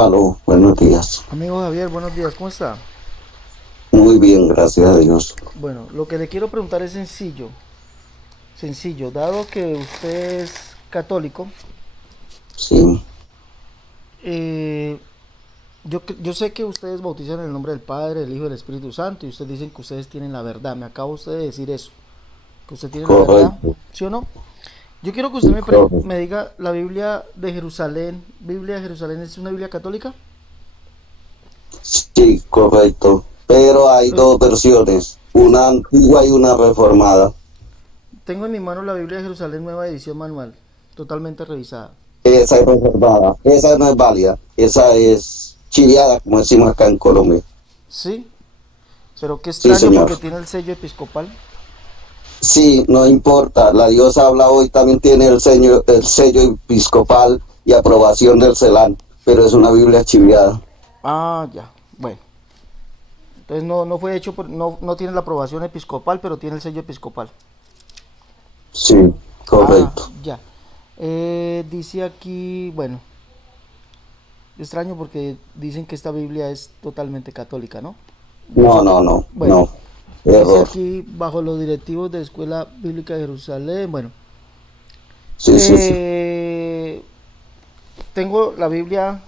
Aló, buenos días. Amigo Javier, buenos días, ¿cómo está? Muy bien, gracias a Dios. Bueno, lo que le quiero preguntar es sencillo, dado que usted es católico, Sí, eh, yo sé que ustedes bautizan en el nombre del Padre, del Hijo y del Espíritu Santo, y ustedes dicen que ustedes tienen la verdad. Me acaba usted de decir eso, que usted tiene la verdad, correcto, ¿sí o no? Yo quiero que usted sí, correcto. me diga, la Biblia de Jerusalén, ¿es una Biblia católica? Sí, correcto. Pero hay Eh, dos versiones, es- una antigua y una reformada. Tengo en mi mano la Biblia de Jerusalén, nueva edición manual, totalmente revisada. Esa es reformada, esa no es válida, esa es chiviada, como decimos acá en Colombia. ¿Sí? Pero qué Sí, extraño señor. porque tiene el sello episcopal. Sí, no importa, la diosa habla hoy también tiene el sello episcopal y aprobación del CELAN, pero es una Biblia chiviada. Ah, ya. Bueno. Entonces no fue hecho no tiene la aprobación episcopal, pero tiene el sello episcopal. Sí, Ah, correcto. ya. Dice aquí, bueno, extraño porque dicen que esta Biblia es totalmente católica, ¿no? No No, sé no, por. no, Bueno, no, dice error. aquí bajo los directivos de la Escuela Bíblica de Jerusalén. Bueno, Sí, sí, sí. eh, tengo la Biblia,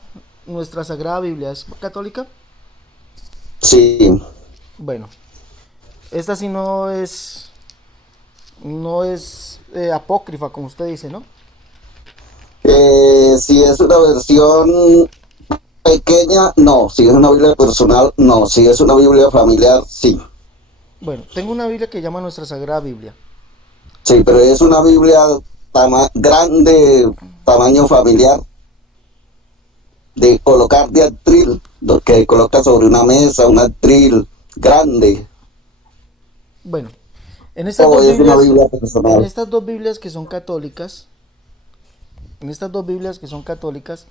nuestra Sagrada Biblia, ¿es católica? Sí, Bueno, esta sí no es apócrifa, como usted dice, ¿no? si es una versión pequeña, no. Si es una Biblia personal, no. Si es una Biblia familiar, sí. Bueno, tengo una Biblia que llama Nuestra Sagrada Biblia. Sí, pero es una Biblia grande, tamaño familiar, de colocar de atril, lo que coloca sobre una mesa, un atril grande. Bueno, en estas O dos es una Biblias, Biblia en personal. estas dos Biblias que son católicas, en estas dos Biblias que son católicas,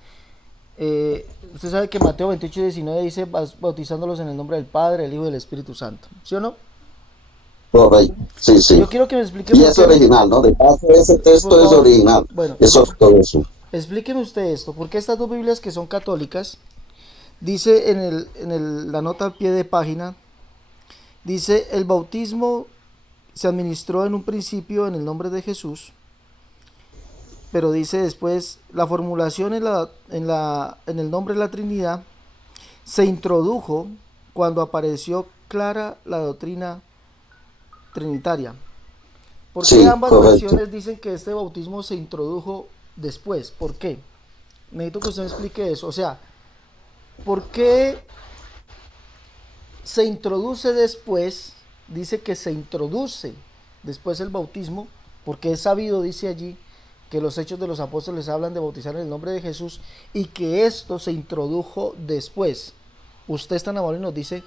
usted sabe que Mateo 28:19 dice bautizándolos en el nombre del Padre, del Hijo y del Espíritu Santo, ¿sí o no? Correcto. Sí, sí. Yo quiero que me explique Y por es qué, original, ¿no? De paso, ese por texto es favor, original. bueno, Es ortodoxo. explíqueme usted esto, porque estas dos Biblias que son católicas, dice la nota al pie de página, dice el bautismo se administró en un principio en el nombre de Jesús, pero dice después la formulación en el nombre de la Trinidad se introdujo cuando apareció clara la doctrina trinitaria. ¿Por qué Sí, ambas correcto. versiones dicen que este bautismo se introdujo después? ¿Por qué? Necesito que usted me explique eso. O sea, ¿por qué se introduce después? Dice que se introduce después el bautismo, porque es sabido, dice allí, que los hechos de los apóstoles hablan de bautizar en el nombre de Jesús y que esto se introdujo después. Usted es tan amable y nos dice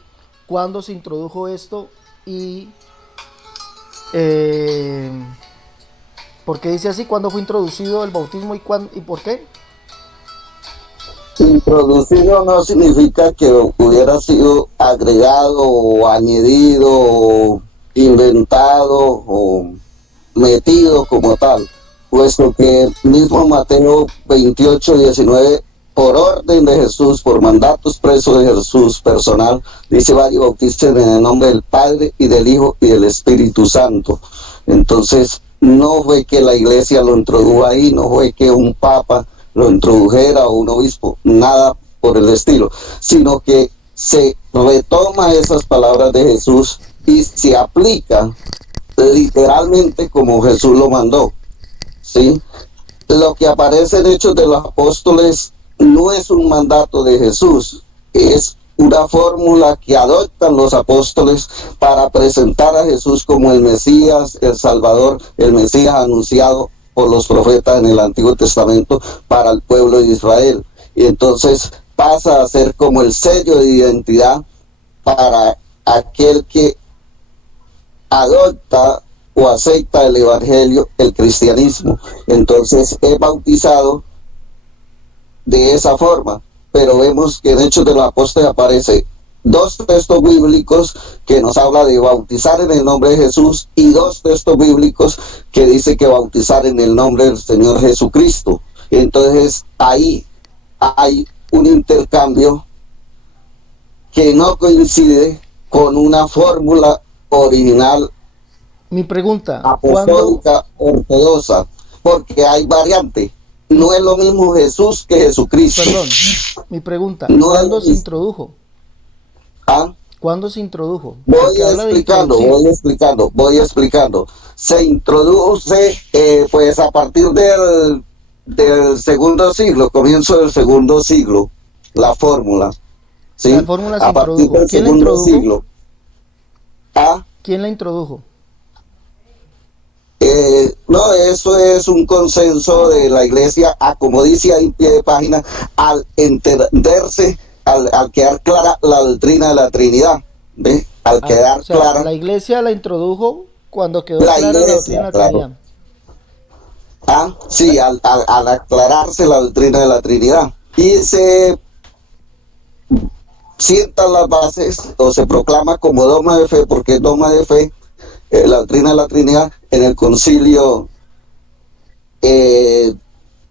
cuándo se introdujo esto y eh, por qué dice así, cuándo fue introducido el bautismo y por qué. Introducido no significa que hubiera sido agregado o añadido o inventado o metido como tal, puesto que el mismo Mateo 28:19, por orden de Jesús, por mandato expreso de Jesús personal, dice: vaya y bauticen en el nombre del Padre y del Hijo y del Espíritu Santo. Entonces, no fue que la iglesia lo introdujo ahí, no fue que un papa lo introdujera o un obispo, nada por el estilo, sino que se retoma esas palabras de Jesús y se aplica literalmente como Jesús lo mandó, ¿sí? Lo que aparece en Hechos de los Apóstoles no es un mandato de Jesús, es una fórmula que adoptan los apóstoles para presentar a Jesús como el Mesías, el Salvador, el Mesías anunciado por los profetas en el Antiguo Testamento para el pueblo de Israel. Y entonces pasa a ser como el sello de identidad para aquel que adopta o acepta el evangelio, el cristianismo. Entonces es bautizado de esa forma, pero vemos que en Hechos de los Apóstoles aparece dos textos bíblicos que nos habla de bautizar en el nombre de Jesús y dos textos bíblicos que dice que bautizar en el nombre del Señor Jesucristo. Entonces ahí hay un intercambio que no coincide con una fórmula original Mi pregunta, ¿cuándo? apostólica ortodoxa, porque hay variantes. No es lo mismo Jesús que Jesucristo. Perdón, mi pregunta, No es ¿cuándo lo se mismo. introdujo? ¿Ah? ¿Cuándo se introdujo? Voy Porque habla de explicando, introducir. voy explicando. Se introduce pues a partir del segundo siglo, comienzo del segundo siglo, la fórmula, La ¿sí? fórmula se A partir introdujo. del ¿Quién la segundo introdujo? siglo. ¿Ah? ¿Quién la introdujo? No, eso es un consenso de la iglesia, como dice ahí en pie de página, al entenderse, al quedar clara la doctrina de la Trinidad, ¿ve? Al O quedar sea, clara la iglesia la introdujo cuando quedó la clara la doctrina iglesia, de la claro. Trinidad. Sí, al aclararse la doctrina de la Trinidad. Y se sientan las bases o se proclama como dogma de fe, porque es dogma de fe, la doctrina de la Trinidad, en el concilio eh,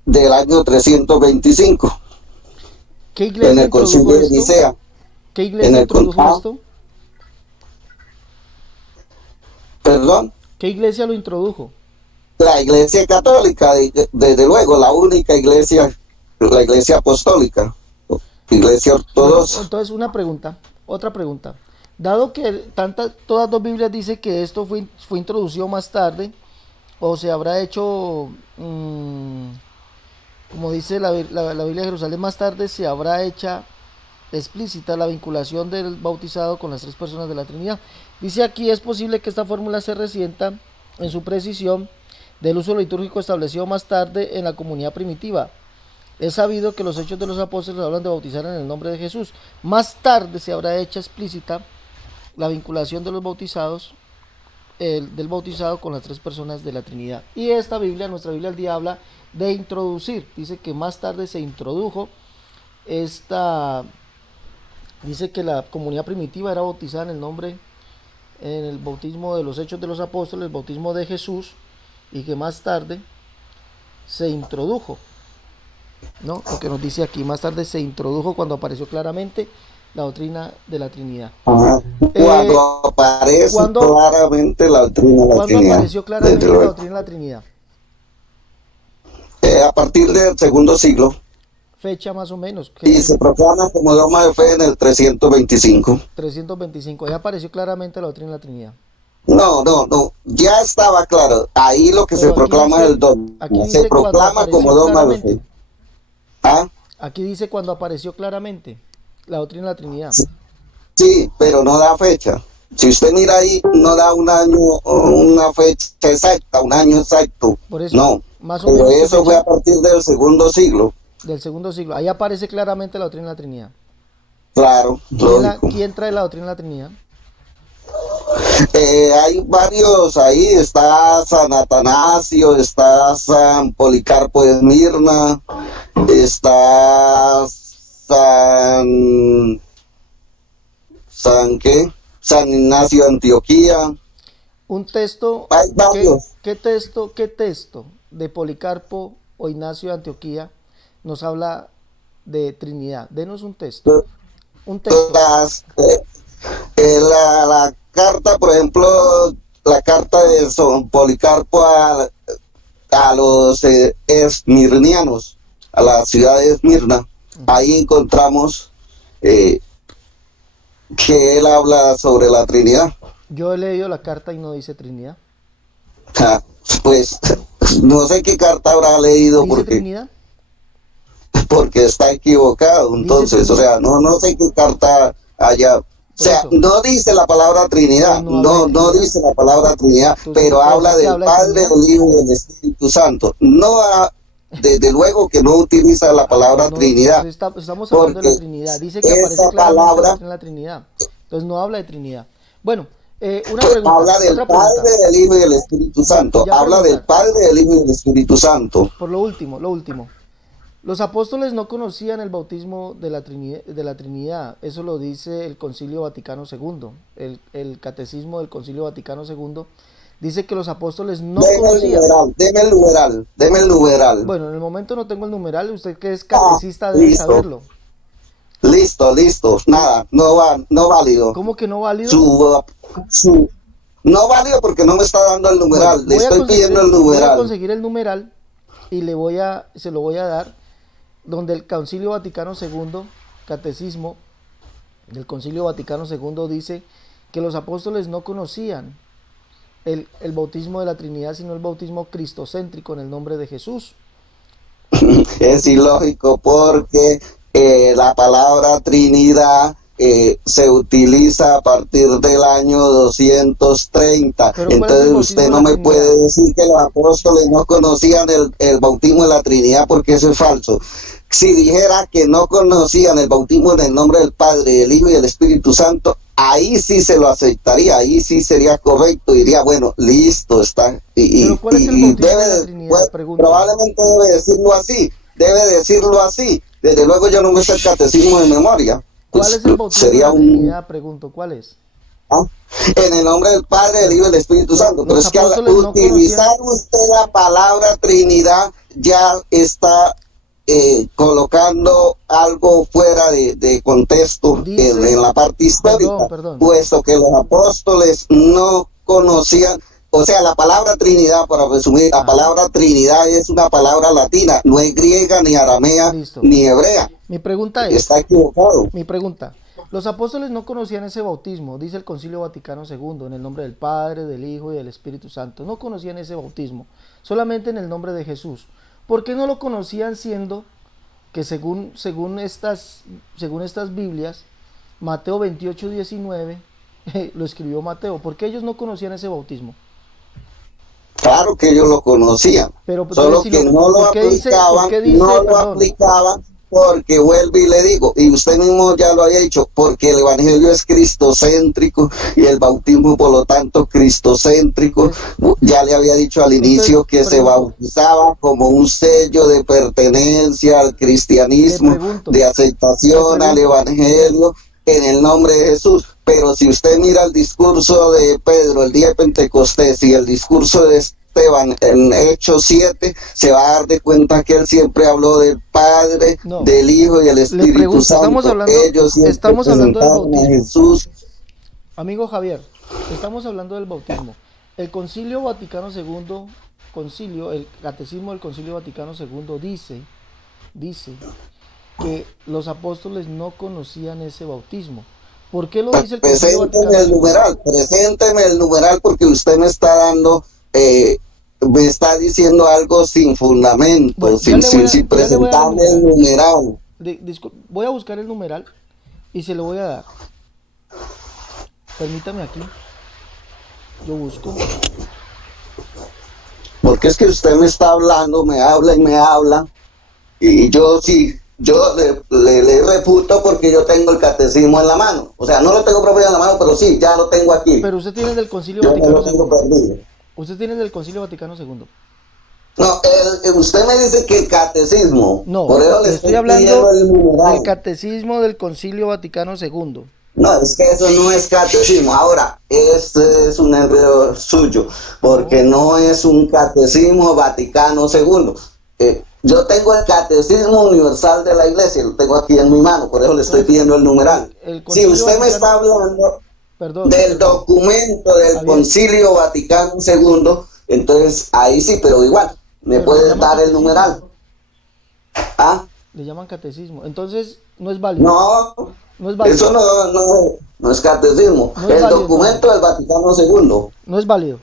del año 325, ¿Qué en iglesia el introdujo concilio de esto? Nicea. ¿Qué En iglesia el introdujo esto? perdón, ¿Qué iglesia lo introdujo? la iglesia católica, desde luego, la única iglesia, la iglesia apostólica, iglesia Bueno, ortodoxa. entonces una pregunta, otra pregunta. Dado que todas dos Biblias dicen que esto fue introducido más tarde, o se habrá hecho, como dice la Biblia de Jerusalén, más tarde se habrá hecha explícita la vinculación del bautizado con las tres personas de la Trinidad. Dice aquí, es posible que esta fórmula se resienta en su precisión del uso litúrgico establecido más tarde en la comunidad primitiva. Es sabido que los hechos de los apóstoles hablan de bautizar en el nombre de Jesús. Más tarde se habrá hecho explícita la vinculación de los bautizados, del bautizado con las tres personas de la Trinidad. Y esta Biblia, nuestra Biblia al día, habla de introducir. Dice que más tarde se introdujo esta. Dice que la comunidad primitiva era bautizada en el nombre, en el bautismo de los hechos de los apóstoles, el bautismo de Jesús, y que más tarde se introdujo, ¿no? Lo que nos dice aquí, más tarde se introdujo cuando apareció claramente la doctrina de la Trinidad. Ajá. Eh, Cuando aparece ¿cuándo, claramente la doctrina de la ¿Cuándo Trinidad, apareció desde claramente la luego. doctrina de la Trinidad? A partir del segundo siglo, Fecha más o menos, y se proclama como dogma de fe en el 325. 325. Ahí apareció claramente la doctrina de la Trinidad. No, ya estaba claro. Ahí lo que se Pero proclama es el dogma. aquí Se dice cuando proclama como apareció dogma de claramente. fe. ¿Ah? Aquí dice cuando apareció claramente la doctrina de la Trinidad. Sí, sí, pero no da fecha. Si usted mira ahí, no da un año, una fecha exacta, un año exacto. Por eso, No, más o pero menos qué eso fue a fecha partir del segundo siglo. del segundo siglo. Ahí aparece claramente la doctrina de la Trinidad. Claro, lógico. ¿Quién trae la doctrina de la Trinidad? Hay varios ahí, está San Atanasio, está San Policarpo de Esmirna, está San Ignacio de Antioquía. Un texto, Hay varios. qué texto de Policarpo o Ignacio de Antioquía nos habla de Trinidad? Denos un texto. Un texto. La carta, por ejemplo, la carta de San Policarpo a los esmirnianos, a la ciudad de Esmirna, ahí encontramos que él habla sobre la Trinidad. Yo he leído la carta y no dice Trinidad. Pues no sé qué carta habrá leído ¿Dice Trinidad? porque está equivocado. Entonces, o sea, no sé qué carta haya. O sea, no dice la palabra Trinidad, no dice la palabra Trinidad, Entonces, pero habla del Padre, del Hijo y del Espíritu Santo. Desde luego que no utiliza la palabra Trinidad. Estamos hablando de la Trinidad. Dice que aparece claramente la Trinidad. Entonces no habla de Trinidad. Bueno, una pregunta. Habla del Padre, del Hijo y del Espíritu Santo. Habla del Padre, del Hijo y del Espíritu Santo. Por lo último. Los apóstoles no conocían el bautismo de la Trinidad. Eso lo dice el Concilio Vaticano II. El Catecismo del Concilio Vaticano II dice que los apóstoles no conocían. Deme el numeral. Bueno, en el momento no tengo el numeral. Usted que es catecista debe saberlo. listo, nada, no válido. ¿Cómo que no válido? Su, no válido porque no me está dando el numeral, Bueno, le estoy pidiendo el voy a numeral. conseguir el numeral y se lo voy a dar, donde el Concilio Vaticano II, Catecismo del Concilio Vaticano II, dice que los apóstoles no conocían el bautismo de la Trinidad, sino el bautismo cristocéntrico en el nombre de Jesús. Es ilógico porque la palabra Trinidad se utiliza a partir del año 230. Pero ¿cuál es el Entonces bautismo usted de no la me Trinidad? puede decir que los apóstoles no conocían el bautismo de la Trinidad, porque eso es falso. Si dijera que no conocían el bautismo en el nombre del Padre, del Hijo y del Espíritu Santo, ahí sí se lo aceptaría, ahí sí sería correcto, diría, bueno, listo, está. Pero ¿cuál es el bautismo de la Trinidad? Pregunto. Probablemente debe decirlo así. Desde luego yo no me sé el catecismo de memoria. ¿Cuál Pues es el bautismo de sería la Trinidad? Pregunto, ¿cuál es? ¿ah? En el nombre del Padre, del Hijo y del Espíritu Santo. Pero Los es que al apóstoles no utilizar conocían. usted la palabra Trinidad ya está colocando algo fuera de contexto Dice, en la parte histórica, perdón. puesto que los apóstoles no conocían, o sea, la palabra Trinidad, para resumir, la palabra Trinidad es una palabra latina, no es griega, ni aramea, Listo. ni hebrea. Mi pregunta es, Está equivocado. mi pregunta, los apóstoles no conocían ese bautismo, dice el Concilio Vaticano II, en el nombre del Padre, del Hijo y del Espíritu Santo. No conocían ese bautismo, solamente en el nombre de Jesús. ¿Por qué no lo conocían, siendo que según estas Biblias, Mateo 28:19 lo escribió Mateo? ¿Por qué ellos no conocían ese bautismo? Claro que ellos lo conocían, Pero solo si que no lo aplicaban, porque vuelvo y le digo, y usted mismo ya lo había dicho, porque el evangelio es cristocéntrico y el bautismo por lo tanto cristocéntrico. Ya le había dicho al inicio que se bautizaba como un sello de pertenencia al cristianismo, de aceptación al evangelio en el nombre de Jesús. Pero si usted mira el discurso de Pedro el día de Pentecostés y el discurso de Esteban en Hechos 7, se va a dar de cuenta que él siempre habló del Padre, del Hijo y del Espíritu Santo. Estamos hablando del bautismo. Jesús. Amigo Javier, estamos hablando del bautismo. El Concilio Vaticano II, el Catecismo del Concilio Vaticano II dice que los apóstoles no conocían ese bautismo. ¿Por qué lo dice el Concilio Vaticano II? Presénteme el numeral, porque usted me está dando, me está diciendo algo sin fundamento, bueno, sin presentarme el numeral. Voy a buscar el numeral y se lo voy a dar. Permítame aquí. Yo busco. Porque es que usted me está hablando, me habla y me habla, y yo sí. Yo le refuto porque yo tengo el catecismo en la mano. O sea, no lo tengo propio en la mano, pero sí, ya lo tengo aquí. Pero usted tiene del Concilio Vaticano II. Usted tiene del Concilio Vaticano II. No, usted me dice que el catecismo. No, por eso le estoy hablando del catecismo del Concilio Vaticano II. No, es que eso no es catecismo. Ahora, este es un error suyo, porque no es un catecismo Vaticano II. Yo tengo el Catecismo Universal de la Iglesia, lo tengo aquí en mi mano, por eso le estoy pidiendo el numeral. Si usted me está hablando del documento del Concilio Vaticano II, entonces ahí sí, pero igual, me puede dar el numeral. ¿Ah? Le llaman catecismo, entonces no es válido. No es válido. Eso no es catecismo, el documento del Vaticano II. No es válido.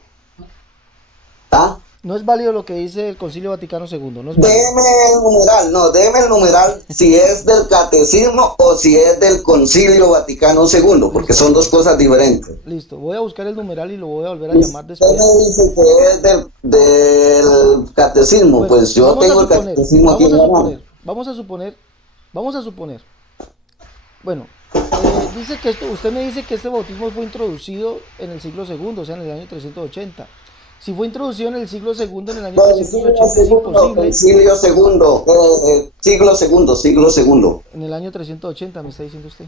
¿Ah? No es válido lo que dice el Concilio Vaticano II. No es déme el numeral si es del catecismo o si es del Concilio Vaticano II, porque son dos cosas diferentes. Listo, voy a buscar el numeral y lo voy a volver a llamar después. Usted me dice que es del catecismo, pues yo tengo el catecismo aquí en la mano. Vamos a suponer. Bueno, dice que usted me dice que este bautismo fue introducido en el siglo II, o sea, en el año 380. Si fue introducido en el siglo II, en el año 380, es imposible. Siglo segundo. En el año 380, me está diciendo usted.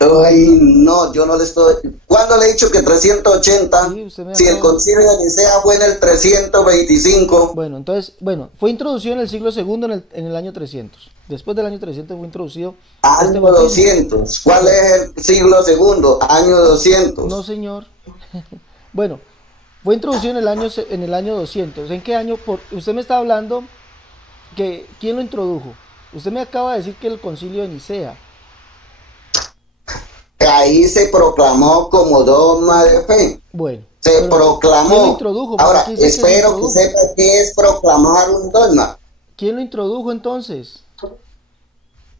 Ay, no, yo no le estoy... ¿Cuándo le he dicho que 380? Sí, usted me Si el acaba de... concilio de Nicea fue en el 325. Bueno, entonces, bueno, fue introducido en el siglo segundo en el año 300. Después del año 300 fue introducido este Año bautismo. 200. ¿Cuál Bueno, es el siglo segundo? Año no 200. señor. Bueno, fue introducido en el año 200. ¿En qué año? Usted me está hablando que ¿quién lo introdujo? Usted me acaba de decir que el concilio de Nicea. Ahí se proclamó como dogma de fe. Bueno, Se pero ¿quién lo proclamó. introdujo? ¿Para qué Ahora, dice que se espero que introdujo? sepa qué es proclamar un dogma. ¿Quién lo introdujo entonces?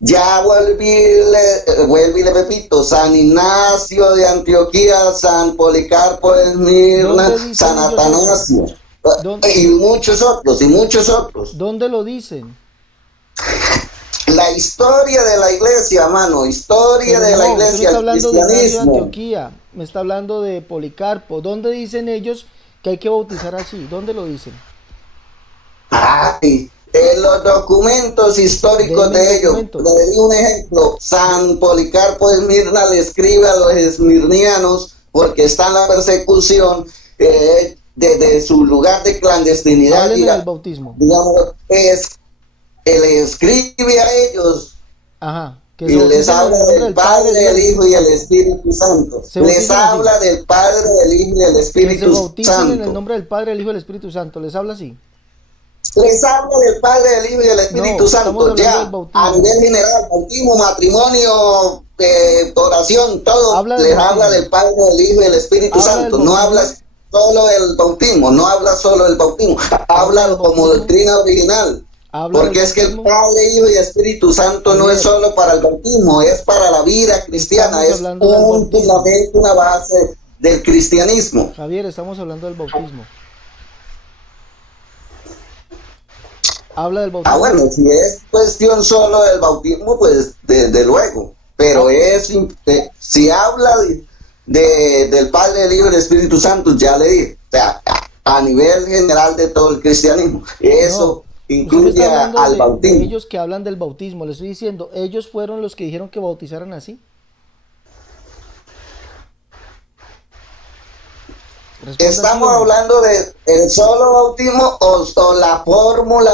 Ya vuelvo y le repito, San Ignacio de Antioquía, San Policarpo de Esmirna, ¿Dónde dicen San ellos eso? Atanasio, ¿Dó- y muchos otros, y muchos otros. ¿Dónde lo dicen? La historia de la iglesia, mano, historia Pero de la no, usted no iglesia, está el hablando de Ignacio de cristianismo. Antioquía, me está hablando de Policarpo. ¿Dónde dicen ellos que hay que bautizar así? ¿Dónde lo dicen? Ay, en los documentos históricos Deme el de ellos, documento. le di un ejemplo, De- San Policarpo de Esmirna le escribe a los esmirnianos porque está en la persecución desde su lugar de clandestinidad, Hábleme del bautismo. digamos, le escribe a ellos Ajá, que y se les bauticen en habla el nombre del del Padre, Padre, del Hijo y del del Hijo Espíritu y del Santo. Espíritu Santo. Se Les bauticen así. habla del Padre, del Hijo y del Que se Espíritu bauticen en el Santo. nombre del Padre, del Hijo y del Espíritu Santo. ¿Les habla así? Les habla del Padre, del Hijo y del Espíritu No, estamos Santo, hablando del ya, a bautismo. nivel general, bautismo, matrimonio, oración, todo, Habla del les habla bautismo. del Padre, del Hijo y del Espíritu Habla del Santo, no habla bautismo. solo del bautismo, no habla solo del bautismo, Habla del habla como bautismo. doctrina original, Habla del porque es que el bautismo. Padre, Hijo y Espíritu Santo no es Javier, solo para el bautismo, es para la vida cristiana, estamos es hablando del un bautismo. fundamento, una base del cristianismo. Javier, estamos hablando del bautismo. Habla del Ah, bautismo. bueno, si es cuestión solo del bautismo, pues desde luego, Ah, pero si habla del Padre, del Hijo y del Espíritu Santo, ya le dije, o sea, a nivel general de todo el cristianismo, no, eso usted me está incluye hablando al de bautismo. ellos que hablan del bautismo. Le estoy diciendo, ellos fueron los que dijeron que bautizaran así. Responda sí Estamos o no. hablando de el solo bautismo o la fórmula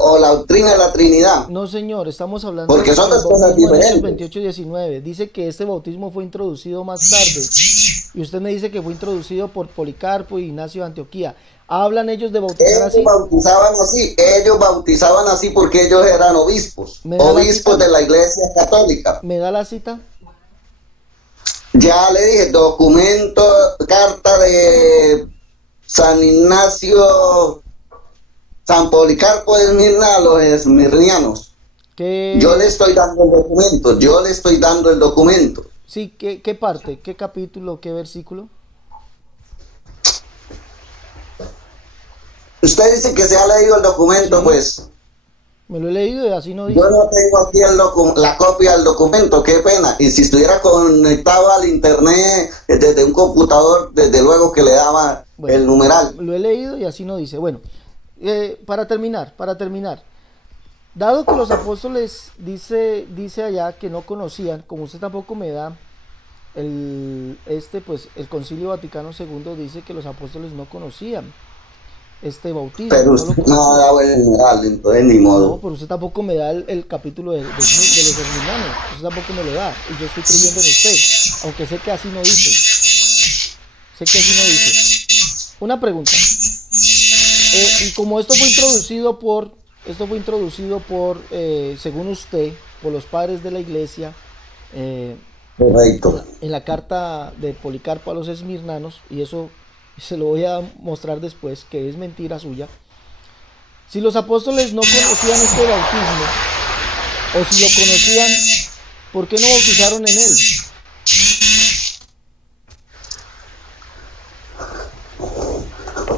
o la doctrina de la Trinidad, No, señor, estamos hablando porque son del dos cosas bautismo en Hechos diferentes. 28:19. Dice que este bautismo fue introducido más tarde. Y usted me dice que fue introducido por Policarpo y Ignacio de Antioquía. ¿Hablan ellos de bautizar así? Ellos bautizaban así porque ellos eran obispos, ¿Me da la obispos cita? de la Iglesia Católica. ¿Me da la cita? Ya le dije, documento, carta de San Ignacio, San Policarpo de Esmirna a los esmirnianos. Yo le ¿Qué, estoy dando el documento, yo le estoy dando el documento. sí, qué parte? ¿Qué capítulo? ¿Qué versículo? Usted dice que se ha leído el documento, Sí, pues me lo he leído y así no yo dice. no tengo aquí la copia del documento, qué pena. Y si estuviera conectado al internet desde un computador, desde luego que le daba Bueno, el numeral. lo he leído y así no dice. Bueno, para terminar, dado que los apóstoles dice allá que no conocían, como usted tampoco me da pues el Concilio Vaticano II dice que los apóstoles no conocían este bautismo, Pero no lo usted no ha conocían. dado el numeral, entonces ni No, modo. pero usted tampoco me da el capítulo de los hermanos, usted tampoco me lo da y yo estoy creyendo en usted, aunque sé que así no dice, sé que así no dice. Una pregunta. Y como esto fue introducido según usted, por los padres de la iglesia, eh, Correcto. en la carta de Policarpo a los esmirnanos, y eso se lo voy a mostrar después, que es mentira suya. Si los apóstoles no conocían este bautismo, o si lo conocían, ¿por qué no bautizaron en él?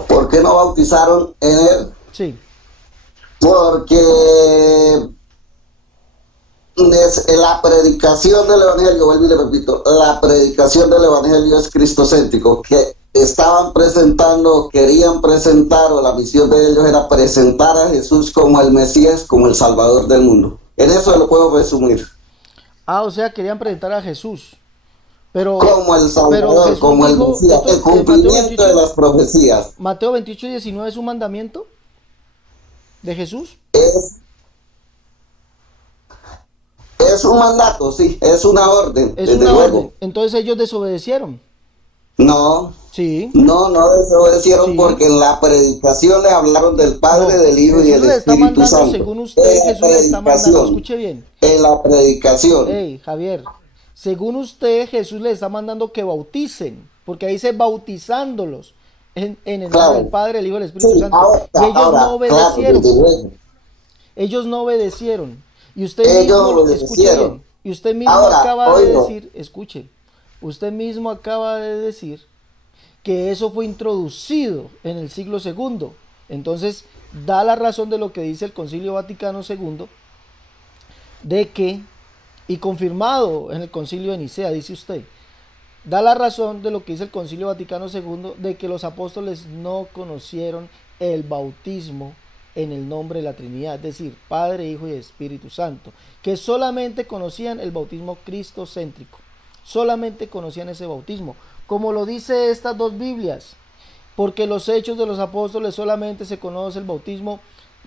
¿Por qué no bautizaron en él? Sí, Porque la predicación del Evangelio, vuelvo y le repito, la predicación del Evangelio es cristocéntrico, que querían presentar, o la misión de ellos era presentar a Jesús como el Mesías, como el Salvador del mundo. En eso lo puedo resumir. o sea, querían presentar a Jesús. Pero, como el pero Salvador, Jesús como el dijo, Mesías, esto, el Mateo cumplimiento de 28, las profecías. Mateo 28:19 es un mandamiento de Jesús. Es, es un mandato, sí, es una orden, Es desde una orden. luego. Entonces ellos desobedecieron. No, Sí, no desobedecieron sí. porque en la predicación le hablaron del Padre, No, del Hijo y Jesús del le está Espíritu mandando, Santo. según En usted, la Jesús le está mandando, predicación, escuche bien. en la predicación. Hey, Javier, según usted, Jesús le está mandando que bauticen, porque ahí dice bautizándolos en el nombre del Claro. Padre, el Hijo y el Espíritu Sí, Santo. Y ellos no claro, desde obedecieron. luego. Ellos no obedecieron. Y usted Ellos mismo, escuche obedecieron. bien, y usted mismo Ahora, acaba de oigo, decir, escuche, usted mismo acaba de decir que eso fue introducido en el siglo segundo. Entonces, da la razón de lo que dice el Concilio Vaticano II, de que, y confirmado en el Concilio de Nicea, dice usted, da la razón de lo que dice el Concilio Vaticano II, de que los apóstoles no conocieron el bautismo en el nombre de la Trinidad, es decir, Padre, Hijo y Espíritu Santo, que solamente conocían el bautismo cristocéntrico, solamente conocían ese bautismo, como lo dice estas dos Biblias, porque los hechos de los apóstoles solamente se conoce el bautismo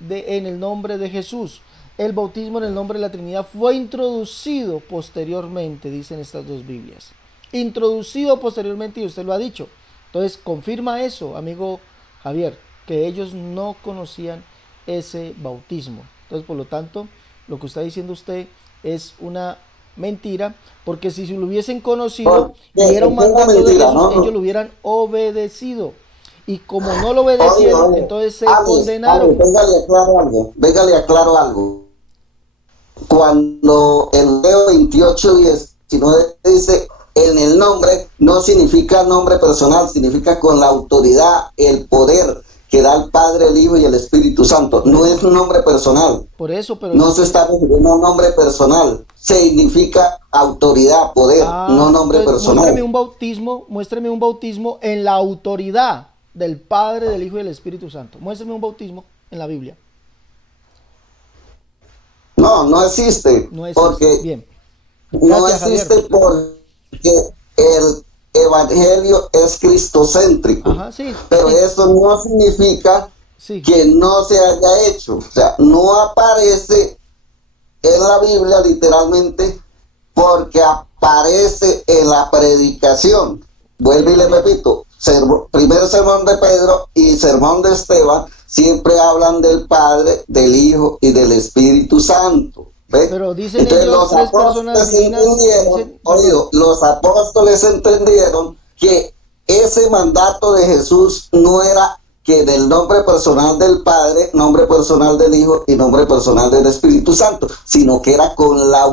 en el nombre de Jesús. El bautismo en el nombre de la Trinidad fue introducido posteriormente, dicen estas dos Biblias. Introducido posteriormente y usted lo ha dicho. Entonces confirma eso, amigo Javier, que ellos no conocían ese bautismo. Entonces, por lo tanto, lo que está diciendo usted es una mentira, porque si lo hubiesen conocido porque y era es un una mandato de mentira, Jesús, ¿no? ellos lo hubieran obedecido. Y como no lo Oye, obedecieron, oye, entonces se Ale, condenaron. véngale aclaro algo. Cuando en Leo 28:19 dice, en el nombre, no significa nombre personal, significa con la autoridad, el poder que da el Padre, el Hijo y el Espíritu Santo. Por No eso, es un nombre personal. pero No se está refiriendo a un nombre personal. Significa autoridad, poder, no nombre entonces personal. muéstreme un bautismo en la autoridad del Padre, del Hijo y del Espíritu Santo. Muéstreme un bautismo en la Biblia. No, no existe. No existe. Porque Bien. no Gracias, Javier. existe porque el evangelio es cristocéntrico. Ajá, sí. Pero eso no significa Sí. que no se haya hecho. O sea, no aparece en la Biblia literalmente porque aparece en la predicación. Vuelvo Sí, y le Javier. repito, primer sermón de Pedro y sermón de Esteban siempre hablan del Padre, del Hijo y del Espíritu Santo. ¿Ve? Pero dicen Entonces ellos los tres personas apóstoles divinas, entendieron, dicen, perdón, oído, los apóstoles entendieron que ese mandato de Jesús no era que del nombre personal del Padre, nombre personal del Hijo y nombre personal del Espíritu Santo, sino que era con la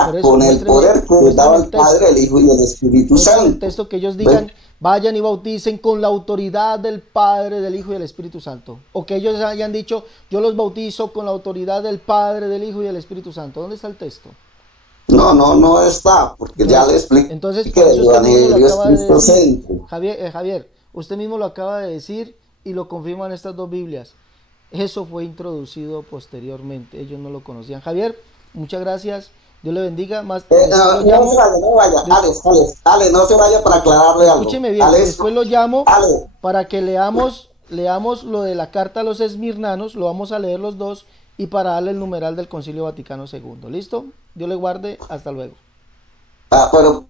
por autoridad, eso, con el poder que daba el Padre, el Hijo y el Espíritu muéstrame el Santo. texto que ellos ¿Ves? digan, vayan y bauticen con la autoridad del Padre, del Hijo y del Espíritu Santo. O que ellos hayan dicho, yo los bautizo con la autoridad del Padre, del Hijo y del Espíritu Santo. ¿Dónde está el texto? No está, porque ya le expliqué Entonces, que por eso el usted mismo lo Evangelio es acaba de decir. cristocéntrico. Javier, usted mismo lo acaba de decir y lo confirman estas dos Biblias. Eso fue introducido posteriormente. Ellos no lo conocían. Javier, muchas gracias. Dios le bendiga. Más después lo No se llamo. vaya, no vaya. Ale, no se vaya para aclararle algo. Escúcheme bien. Ale, Después lo llamo Ale, para que leamos lo de la carta a los esmirnanos. Lo vamos a leer los dos y para darle el numeral del Concilio Vaticano II. ¿Listo? Dios le guarde. Hasta luego. pero